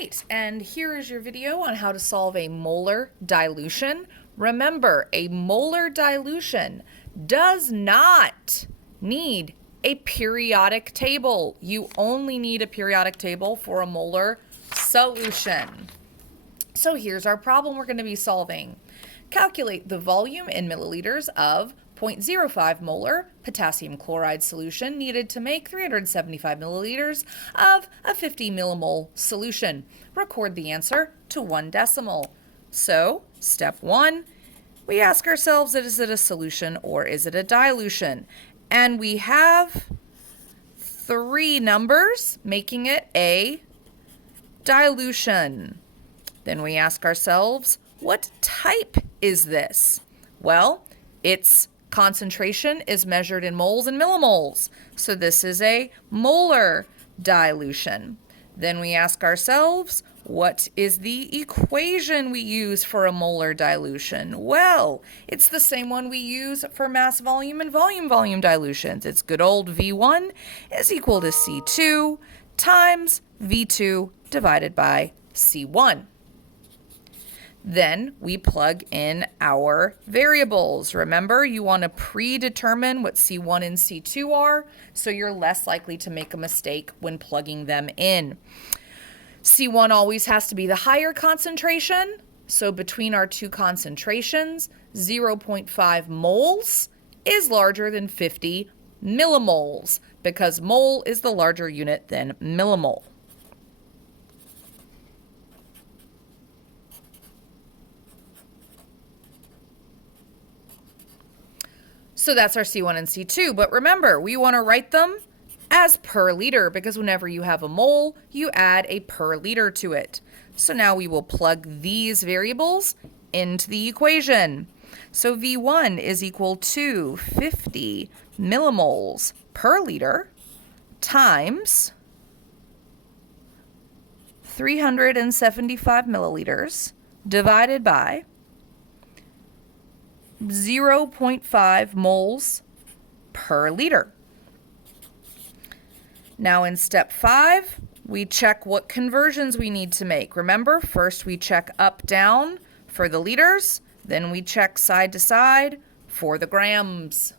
right, and here is your video on how to solve a molar dilution. Remember, a molar dilution does not need a periodic table. You only need a periodic table for a molar solution. So here's our problem we're going to be solving. Calculate the volume in milliliters of 0.05 molar potassium chloride solution needed to make 375 milliliters of a 50 millimole solution. Record the answer to 1 decimal. So, step 1, we ask ourselves, is it a solution or is it a dilution? And we have 3 numbers, making it a dilution. Then we ask ourselves, what type is this? Well, its concentration is measured in moles and millimoles. So this is a molar dilution. Then we ask ourselves, what is the equation we use for a molar dilution? Well, it's the same one we use for mass volume and volume dilutions. It's good old V1 is equal to C2 times V2 divided by C1. Then we plug in our variables. Remember, you want to predetermine what C1 and C2 are, so you're less likely to make a mistake when plugging them in. C1 always has to be the higher concentration, so between our two concentrations, 0.5 moles is larger than 50 millimoles, because mole is the larger unit than millimole. So that's our C1 and C2, but remember, we want to write them as per liter because whenever you have a mole, you add a per liter to it. So now we will plug these variables into the equation. So V1 is equal to 50 millimoles per liter times 375 milliliters divided by 0.5 moles per liter. Now in step 5, we check what conversions we need to make. Remember, first we check up, down for the liters, then we check side to side for the grams.